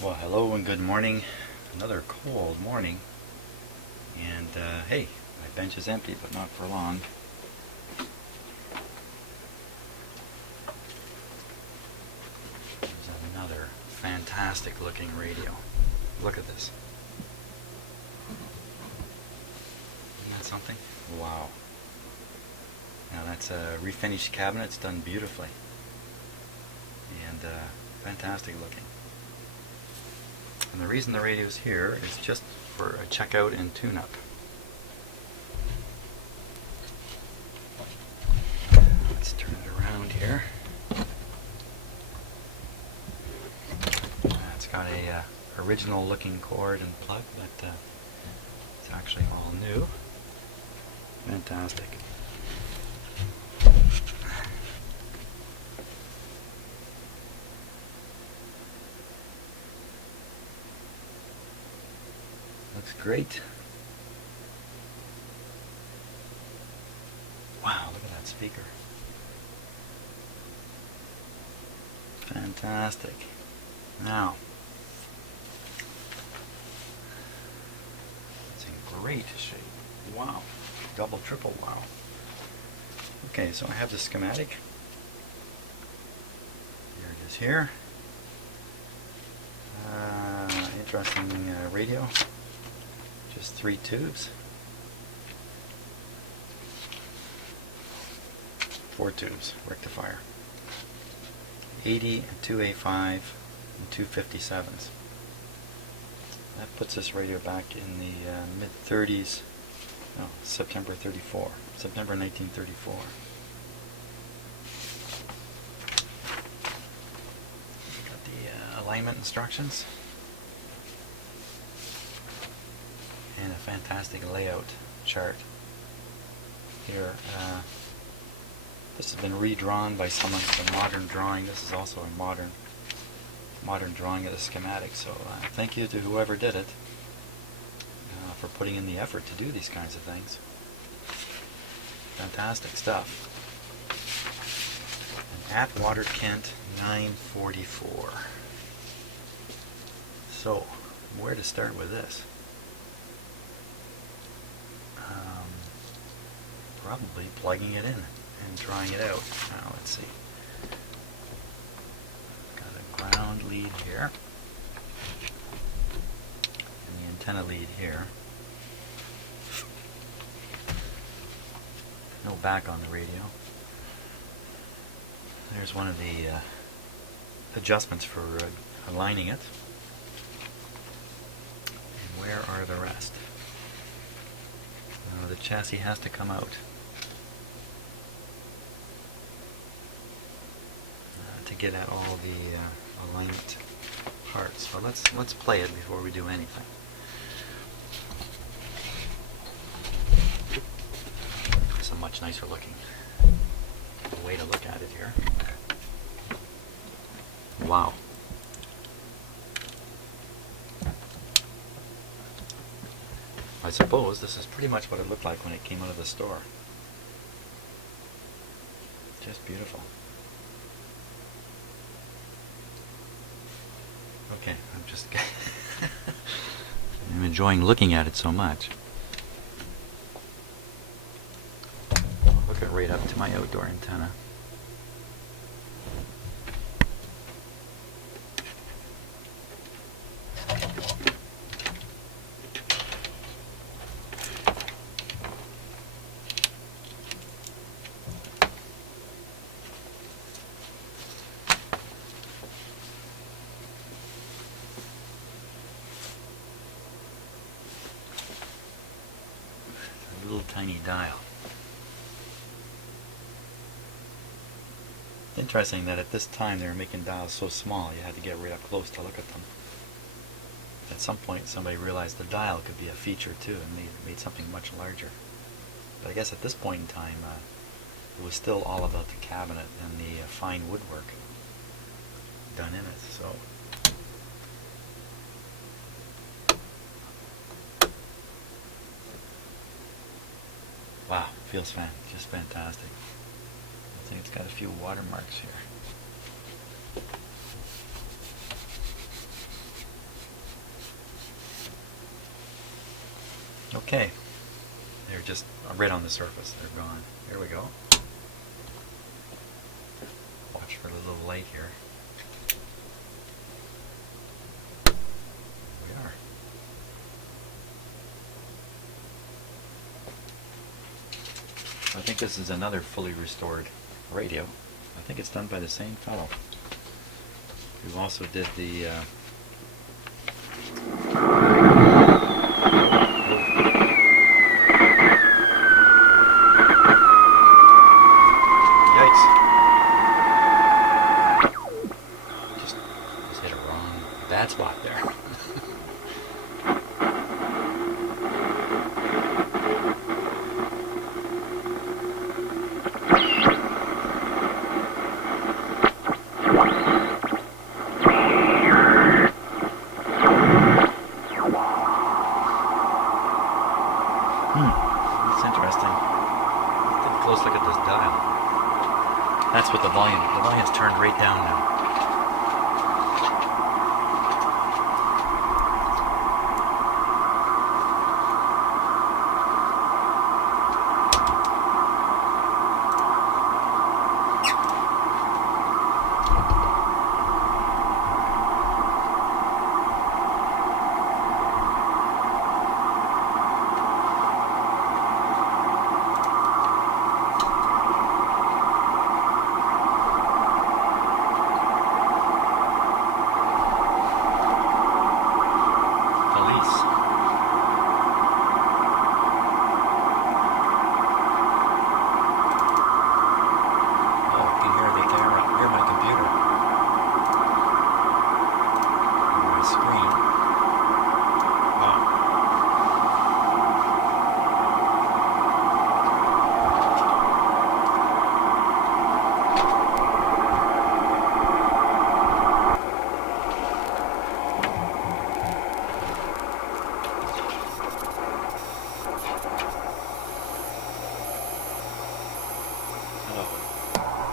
Well, hello and good morning. Another cold morning. And hey, my bench is empty, but not for long. There's another fantastic looking radio. Look at this. Isn't that something? Wow. Now that's a refinished cabinet. It's done beautifully. And fantastic looking. And the reason the radio's here is just for a checkout and tune-up. Let's turn it around here. It's got a original looking cord and plug, but it's actually all new. Fantastic. Looks great. Wow, look at that speaker. Fantastic. Now, it's in great shape. Wow. Double, triple wow. Okay, so I have the schematic. Here it is here. Interesting radio. Just 3 tubes. 4 tubes, rectifier. 80 and 2A5 and 257s. That puts this radio back in the mid-30s. No, September 1934. Got the alignment instructions. And a fantastic layout chart here. This has been redrawn by someone for modern drawing. This is also a modern drawing of the schematic. So thank you to whoever did it for putting in the effort to do these kinds of things. Fantastic stuff. An Atwater Kent 944. So, where to start with this? Probably plugging it in and trying it out. Now let's see. Got a ground lead here and the antenna lead here. No back on the radio. There's one of the adjustments for aligning it. And where are the rest? The chassis has to come out to get at all the alignment parts. So let's play it before we do anything. It's a much nicer looking way to look at it here. Wow. I suppose this is pretty much what it looked like when it came out of the store. Just beautiful. Okay, I'm enjoying looking at it so much. I'll hook it right up to my outdoor antenna. Little tiny dial. Interesting that at this time they were making dials so small you had to get right up close to look at them. At some point somebody realized the dial could be a feature too and made something much larger. But I guess at this point in time it was still all about the cabinet and the fine woodwork done in it. So wow, feels just fantastic. I think it's got a few watermarks here. Okay, they're just right on the surface. They're gone. Here we go. Watch for the little light here. Here we are. I think this is another fully restored radio. I think it's done by the same fellow who also did the yikes. Just hit a wrong bad spot there. That's interesting. Take a close look at this dial. That's what the volume's turned right down now.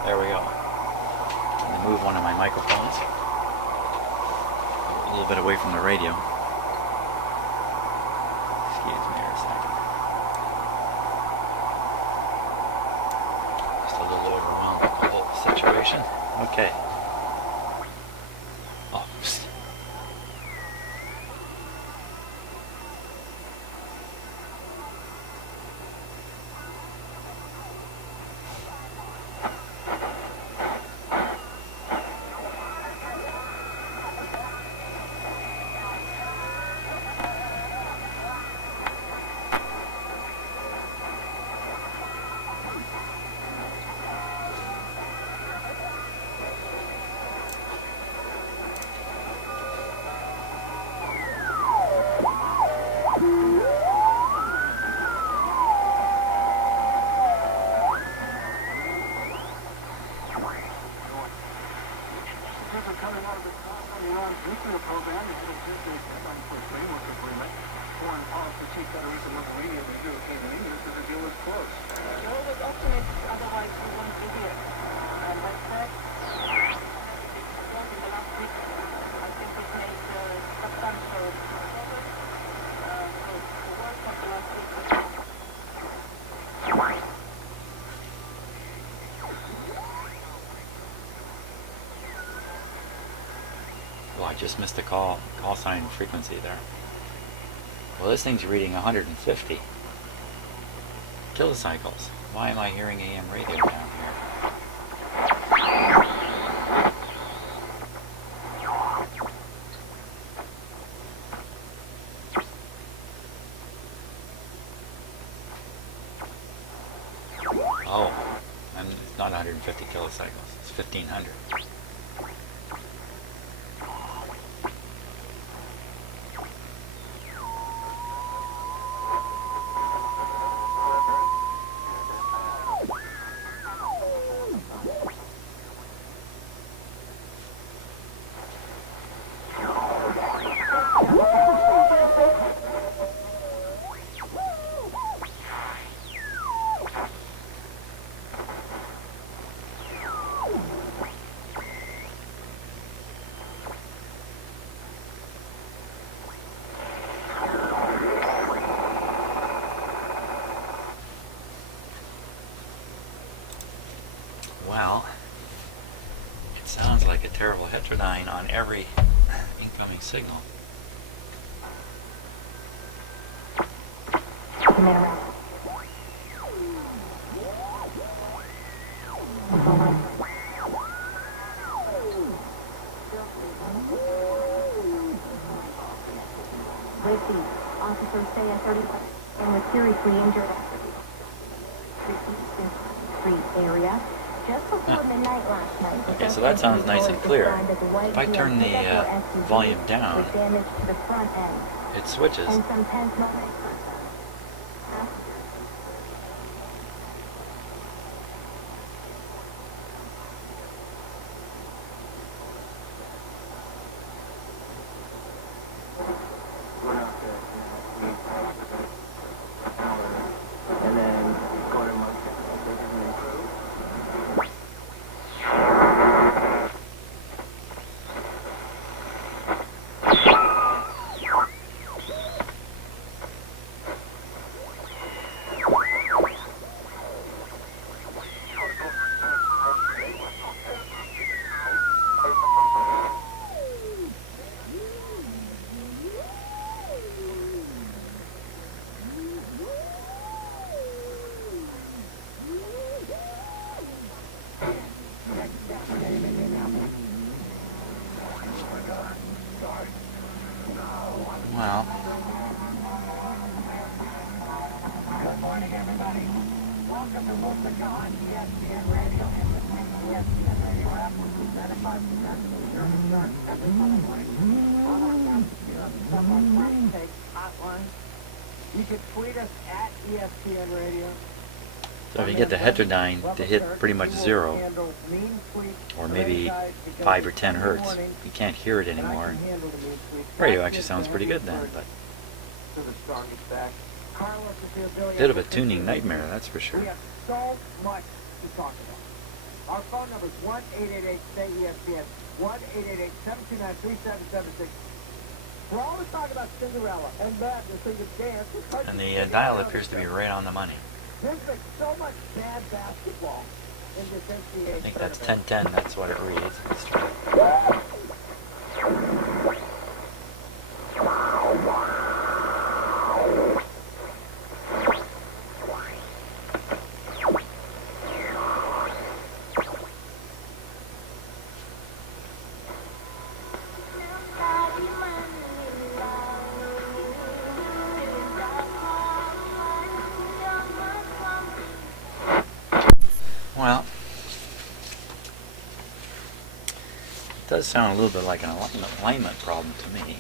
There we go. I'm going to move one of my microphones a little bit away from the radio. Excuse me here a second. Just a little overwhelmed with the whole situation. Okay. Oh, psst. Coming out of the Iran's nuclear program, the head of business deadline for a framework agreement. Foreign policy chief Federica Mogherini of the European Union says the deal is close. You're always optimistic, otherwise you won't be here. And I said, in the last week, I think we've made substantial progress. The work of the last week was Well, I just missed the call sign frequency there. Well, this thing's reading 150 kilocycles. Why am I hearing AM radio down here? Oh, and it's not 150 kilocycles. It's 1500. terrible heterodyne on every incoming signal. Officers say a 35 and was seriously injured at the Street area just before midnight last night. Okay, so that sounds nice and clear. If I turn the volume down, damage to the front end it switches. and some tense moments. And then go to market. They didn't improve. Well, Good morning, everybody. Welcome to Musica on ESPN Radio. ESPN Radio app, which is 95% at the take hotline. You can tweet us at ESPN Radio. so if you get the heterodyne to hit pretty much 0, or maybe 5 or 10 hertz, you can't hear it anymore. Radio actually sounds pretty good then, but a bit of a tuning nightmare, that's for sure. We have so much to talk about. Our phone number is 1-888-STAY-ESPN, 1-888-729-3776. We're always talking about Cinderella and madness and the dance. And the dial appears to be right on the money. There's been so much bad basketball in this NCAA I think that's tournament. 1010, that's what it reads. Let's try. Well, it does sound a little bit like an alignment problem to me.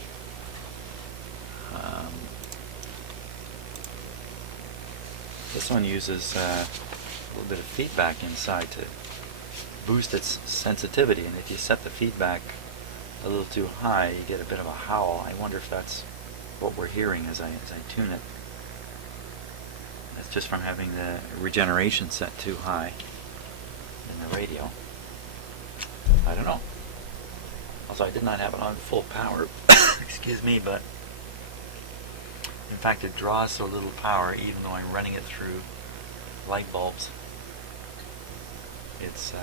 This one uses a little bit of feedback inside to boost its sensitivity, and if you set the feedback a little too high, you get a bit of a howl. I wonder if that's what we're hearing as I tune it. That's just from having the regeneration set too high in the radio. I don't know. Also, I did not have it on full power, excuse me, but in fact it draws so little power even though I'm running it through light bulbs. It's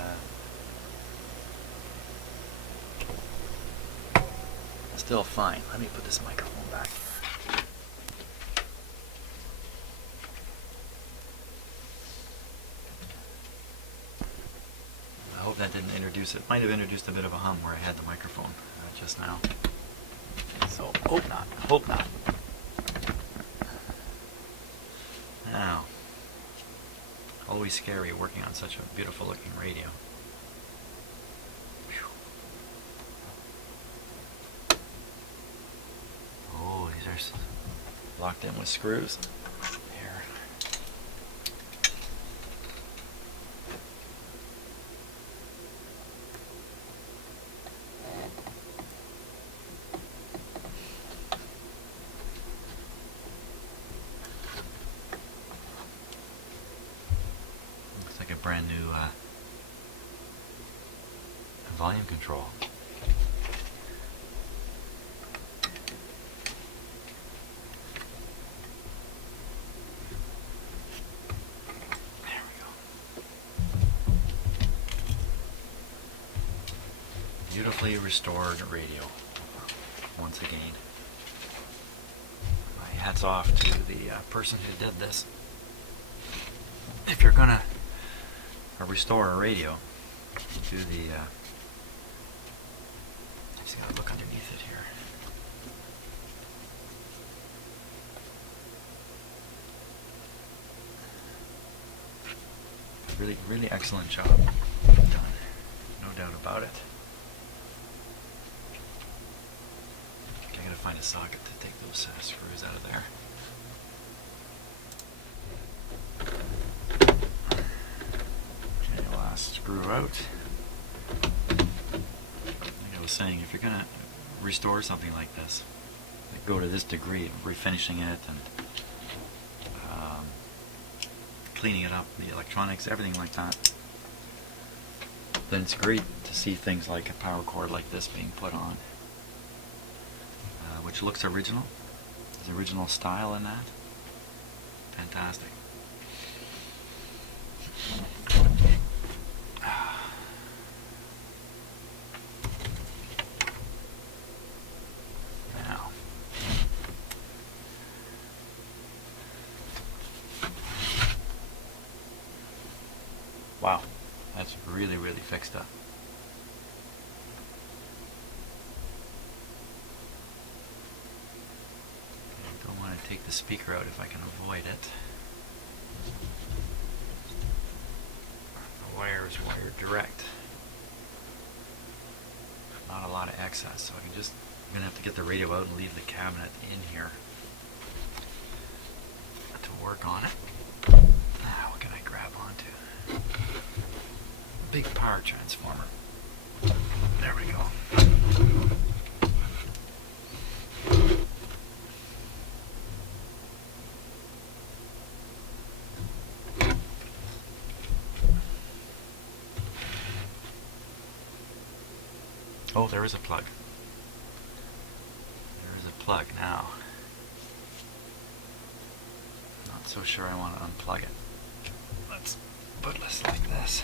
still fine. Let me put this microphone back. I hope that didn't introduce it. Might have introduced a bit of a hum where I had the microphone just now. So hope not. Hope not. Now, always scary working on such a beautiful looking radio. Whew. Oh, these are locked in with screws. Here. Looks like a brand new volume control. There we go. Beautiful. beautifully restored radio. Once again, my hats off to the person who did this. If you're gonna restore a radio, do the just gotta look underneath it here. Really excellent job done, no doubt about it. I gotta find a socket to take those screws out of there. Okay, last screw out. Like I was saying, if you're gonna restore something like this, like go to this degree of refinishing it and cleaning it up, the electronics, everything like that, then it's great to see things like a power cord like this being put on, which looks original. There's original style in that. Fantastic. Now, wow, that's really fixed up. I don't want to take the speaker out if I can avoid it. The wire is wired direct. Not a lot of excess, so I'm gonna have to get the radio out and leave the cabinet in here to work on it. Now, what can I grab onto? Big power transformer. There we go. Oh, there is a plug. There is a plug now. Not so sure I want to unplug it. Let's put this like this.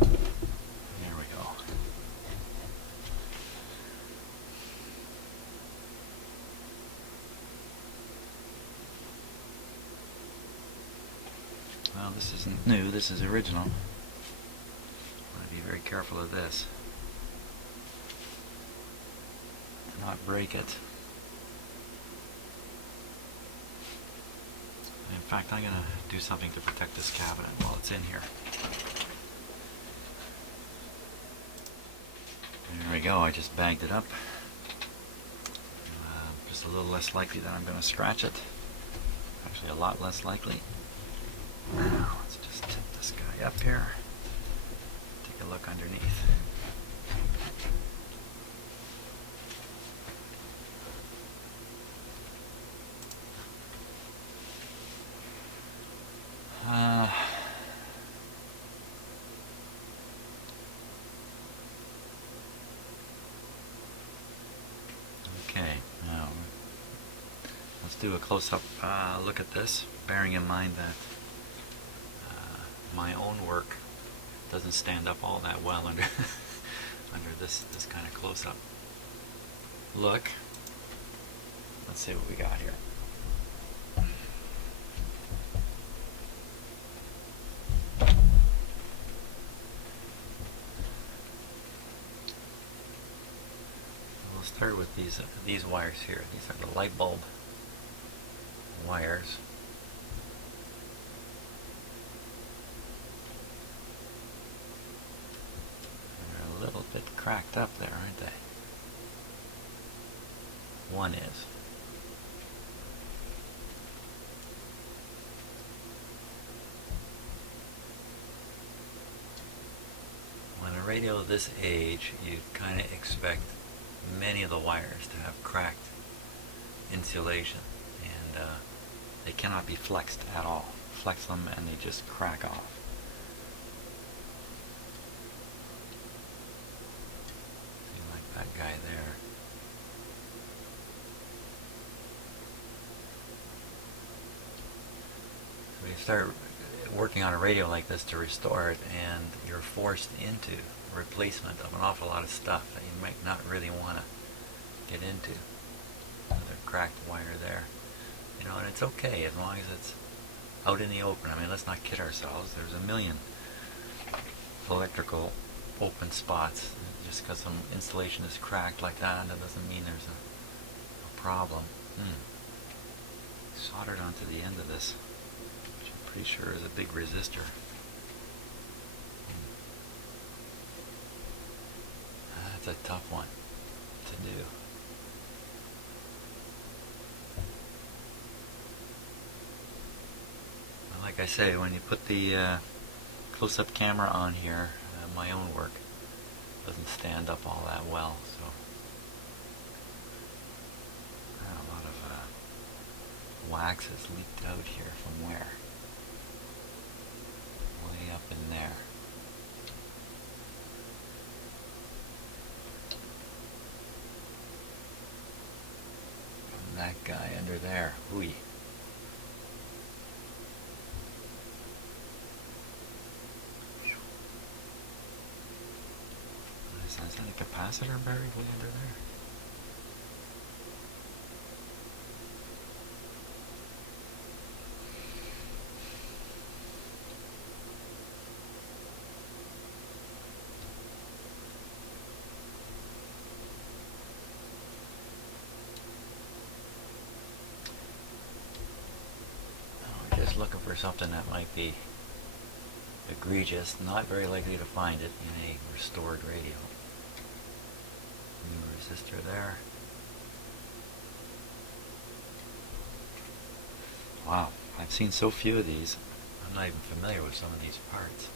There we go. Well, this isn't new, this is original. I want to be very careful of this. Not break it. In fact, I'm going to do something to protect this cabinet while it's in here. There we go, I just bagged it up. Just a little less likely that I'm going to scratch it. Actually, a lot less likely. Now, let's just tip this guy up here. Take a look underneath. Okay, now let's do a close-up look at this, bearing in mind that my own work doesn't stand up all that well under under this kind of close-up look. Let's see what we got here. Start with these wires here. These are the light bulb wires. They're a little bit cracked up there, aren't they? One is. When a radio of this age, you kind of expect many of the wires to have cracked insulation, and they cannot be flexed at all. Flex them and they just crack off. See, like that guy there. So you start working on a radio like this to restore it, and you're forced into replacement of an awful lot of stuff that you might not really want to get into. Another cracked wire there. You know, and it's okay as long as it's out in the open. I mean, let's not kid ourselves. There's a million electrical open spots. Just because some insulation is cracked like that, that doesn't mean there's a problem. Soldered onto the end of this, which I'm pretty sure is a big resistor. That's a tough one to do. Like I say, when you put the close-up camera on here, my own work doesn't stand up all that well, so a lot of wax has leaked out here from where? Way up in there. From that guy under there. Ooh. Is that a capacitor buried way under there? I'm just looking for something that might be egregious, not very likely to find it in a restored radio. New resistor there. Wow, I've seen so few of these, I'm not even familiar with some of these parts.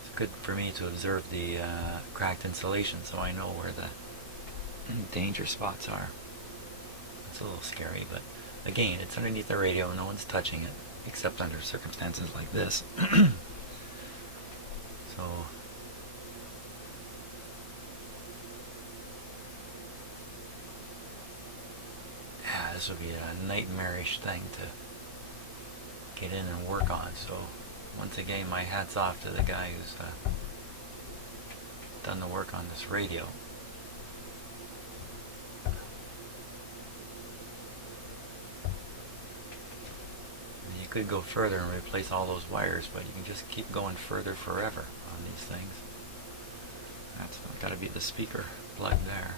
It's good for me to observe the cracked insulation so I know where the danger spots are. It's a little scary, but again, it's underneath the radio, no one's touching it, except under circumstances like this. So, yeah, this would be a nightmarish thing to get in and work on. So, once again, my hat's off to the guy who's done the work on this radio. Could go further and replace all those wires, but you can just keep going further forever on these things. That's got to be the speaker plug there.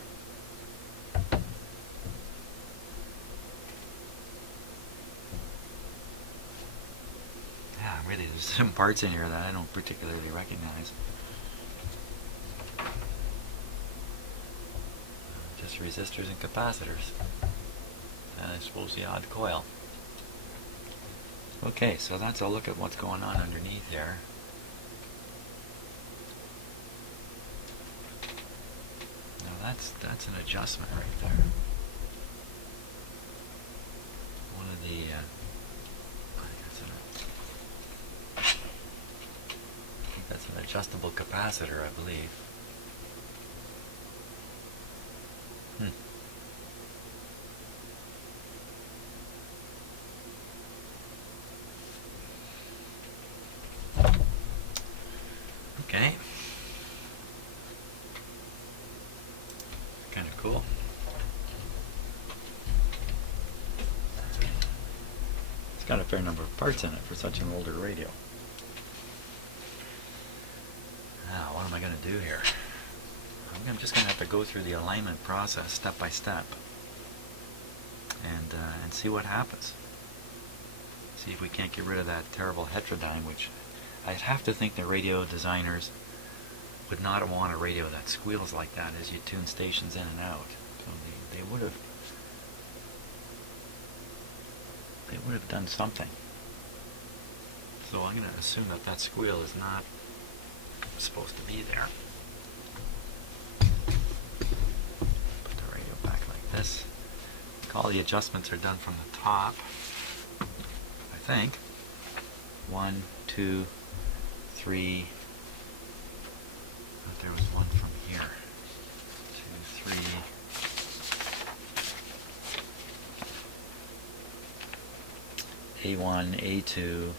Yeah, really, there's some parts in here that I don't particularly recognize. Just resistors and capacitors. And I suppose the odd coil. Okay, so that's a look at what's going on underneath here. Now that's an adjustment right there. One of the I think that's an adjustable capacitor, I believe. Okay. Kind of cool. It's got a fair number of parts in it for such an older radio. Now, what am I going to do here? I think I'm just going to have to go through the alignment process step by step and see what happens. See if we can't get rid of that terrible heterodyne, which I'd have to think the radio designers would not want a radio that squeals like that as you tune stations in and out. So they would have done something. So I'm going to assume that that squeal is not supposed to be there. Put the radio back like this. I think all the adjustments are done from the top, I think. 1, 2, 3. But there was one from here. 2, 3, A1, A2,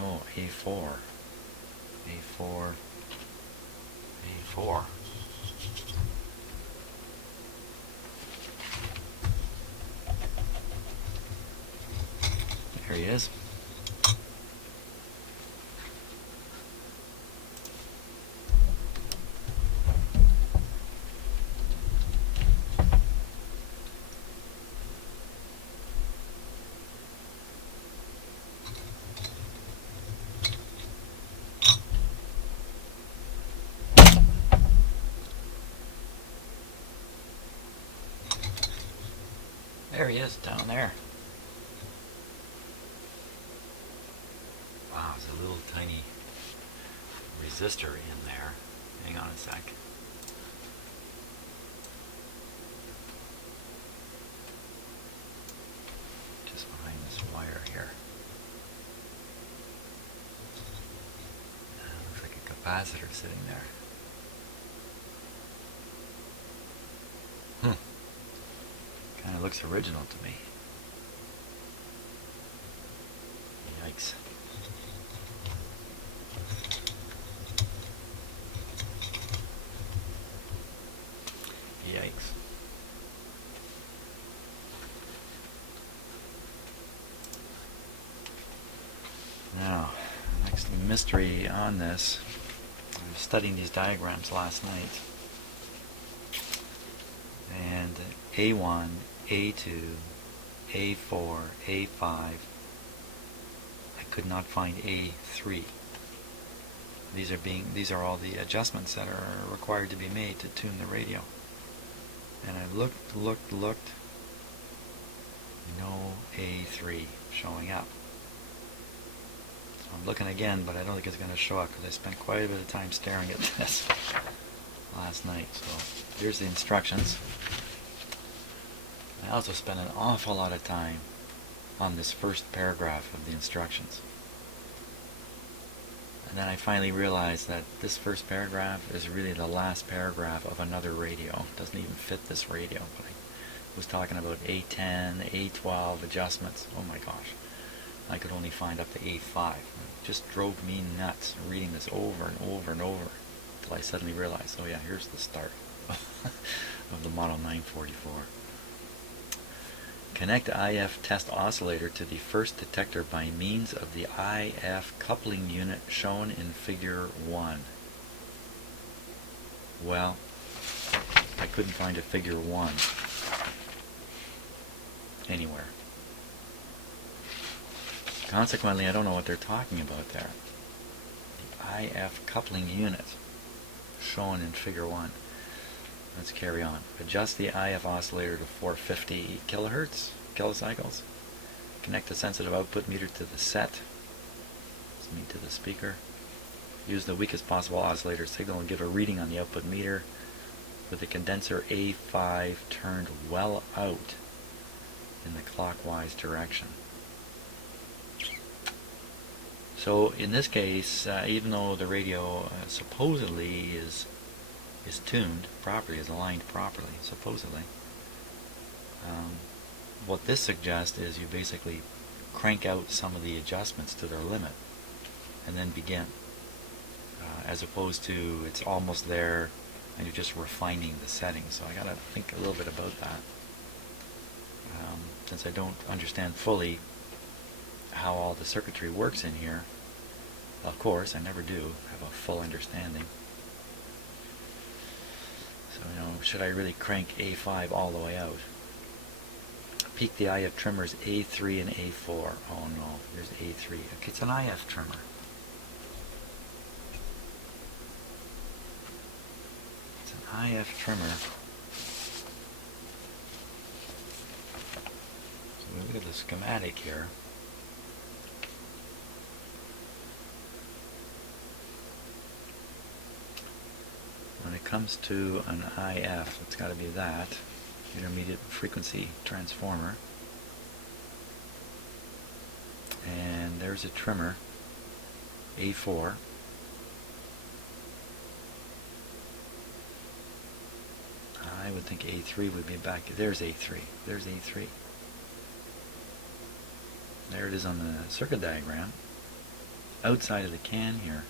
oh, A4, A4, A4. There he is. There he is, down there. Wow, there's a little tiny resistor in there. Hang on a sec. Just behind this wire here. Looks like a capacitor sitting there. Kind of looks original to me. Yikes. Yikes. Now, next mystery on this. I was studying these diagrams last night. And A1, A2, A4, A5. I could not find A3. These are all the adjustments that are required to be made to tune the radio. And I looked. No A3 showing up. So I'm looking again, but I don't think it's going to show up because I spent quite a bit of time staring at this last night. So here's the instructions. I also spent an awful lot of time on this first paragraph of the instructions. And then I finally realized that this first paragraph is really the last paragraph of another radio. It doesn't even fit this radio, but I was talking about A10, A12 adjustments. Oh my gosh. I could only find up to A5. It just drove me nuts reading this over and over and over until I suddenly realized, oh yeah, here's the start of the Model 944. Connect IF test oscillator to the first detector by means of the IF coupling unit shown in figure 1. Well, I couldn't find a figure 1 anywhere. Consequently, I don't know what they're talking about there. The IF coupling unit shown in figure 1. Let's carry on. Adjust the IF oscillator to 450 kilocycles. Connect the sensitive output meter to the set. Let's meet to the speaker. Use the weakest possible oscillator signal and give a reading on the output meter with the condenser A5 turned well out in the clockwise direction. So in this case, even though the radio supposedly is tuned properly, is aligned properly, supposedly. What this suggests is you basically crank out some of the adjustments to their limit and then begin. As opposed to it's almost there and you're just refining the settings. So I gotta think a little bit about that. Since I don't understand fully how all the circuitry works in here, of course, I never do have a full understanding. So, should I really crank A5 all the way out? Peak the IF trimmers A3 and A4. Oh no, here's A3. Okay, it's an IF trimmer. It's an IF trimmer. So we look at the schematic here. When it comes to an IF, it's got to be that, intermediate frequency transformer. And there's a trimmer, A4. I would think A3 would be back. There's A3. There's A3. There it is on the circuit diagram. Outside of the can here.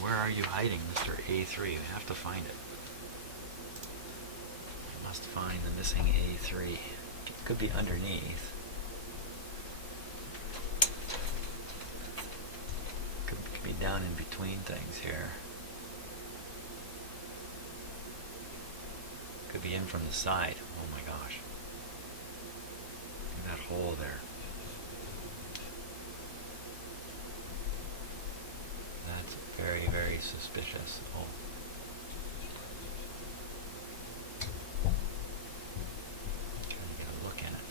Where are you hiding, Mr. A3? We have to find it. We must find the missing A3. It could be underneath. Could be down in between things here. Could be in from the side. Oh my gosh. Look at that hole there. That's very, very suspicious. Oh. Trying to get a look at it.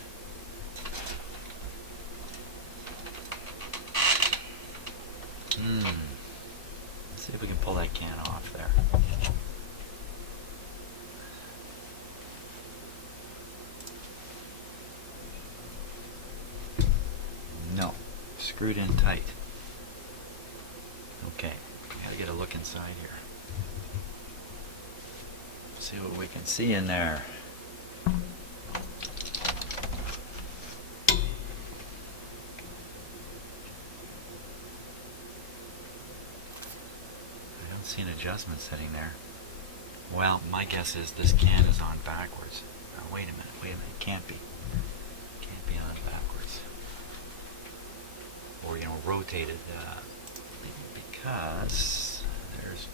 Let's see if we can pull that can off there. No. Screwed in tight. Okay. Gotta get a look inside here. See what we can see in there. I don't see an adjustment sitting there. Well, my guess is this can is on backwards. Wait a minute. It can't be. Can't be on backwards. Or, rotated, because there's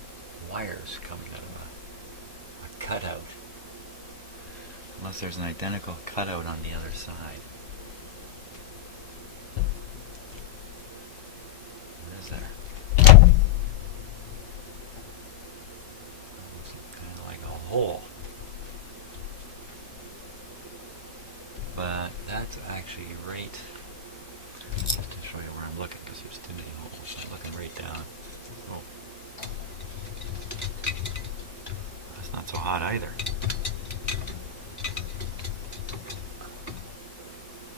wires coming out of a cutout. Unless there's an identical cutout on the other side. What is there? Looks kind of like a hole. But that's actually right. Just to show you where I'm looking, because there's too many holes. I'm looking right down. Oh. That's not so hot either.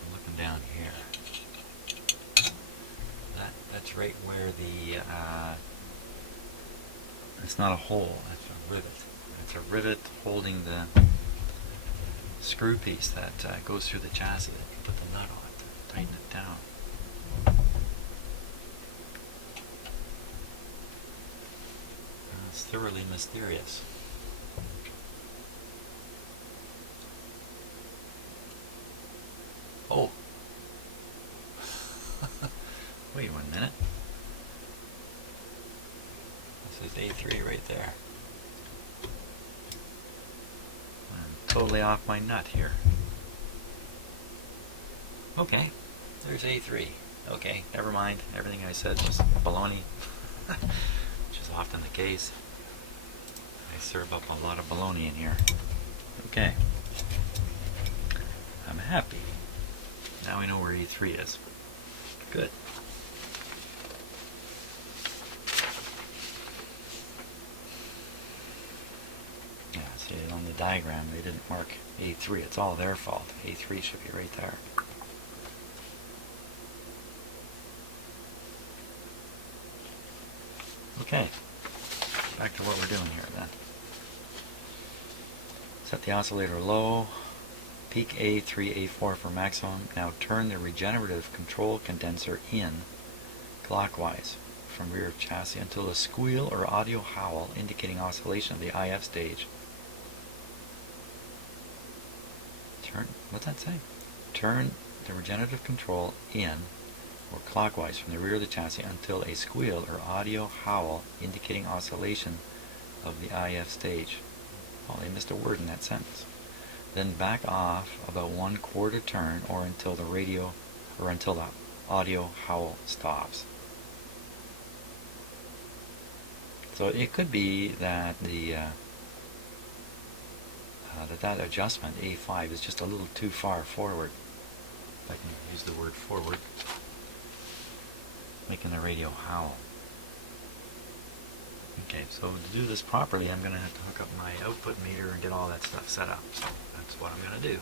I'm looking down here. That's right where the, it's not a hole, that's a rivet. It's a rivet holding the screw piece that goes through the chassis that you put the nut on to tighten it down. It's thoroughly mysterious. Oh! Wait 1 minute. This is A3 right there. I'm totally off my nut here. Okay, there's A3. Okay, never mind. Everything I said was baloney. Which is often the case. I serve up a lot of baloney in here. Okay. I'm happy. Now we know where E3 is. Good. Yeah, see, on the diagram they didn't mark A3. It's all their fault. A3 should be right there. Okay, back to what we're doing here then. Set the oscillator low, peak A3, A4 for maximum. Now turn the regenerative control condenser in clockwise from rear of chassis until a squeal or audio howl indicating oscillation of the IF stage. What's that say? Turn the regenerative control in or clockwise from the rear of the chassis until a squeal or audio howl indicating oscillation of the IF stage. Oh, they missed a word in that sentence. Then back off about 1/4 turn or until the radio or until the audio howl stops. So it could be that the that adjustment A5 is just a little too far forward. If I can use the word forward, making the radio howl. Okay, so to do this properly, I'm going to have to hook up my output meter and get all that stuff set up. So that's what I'm going to do.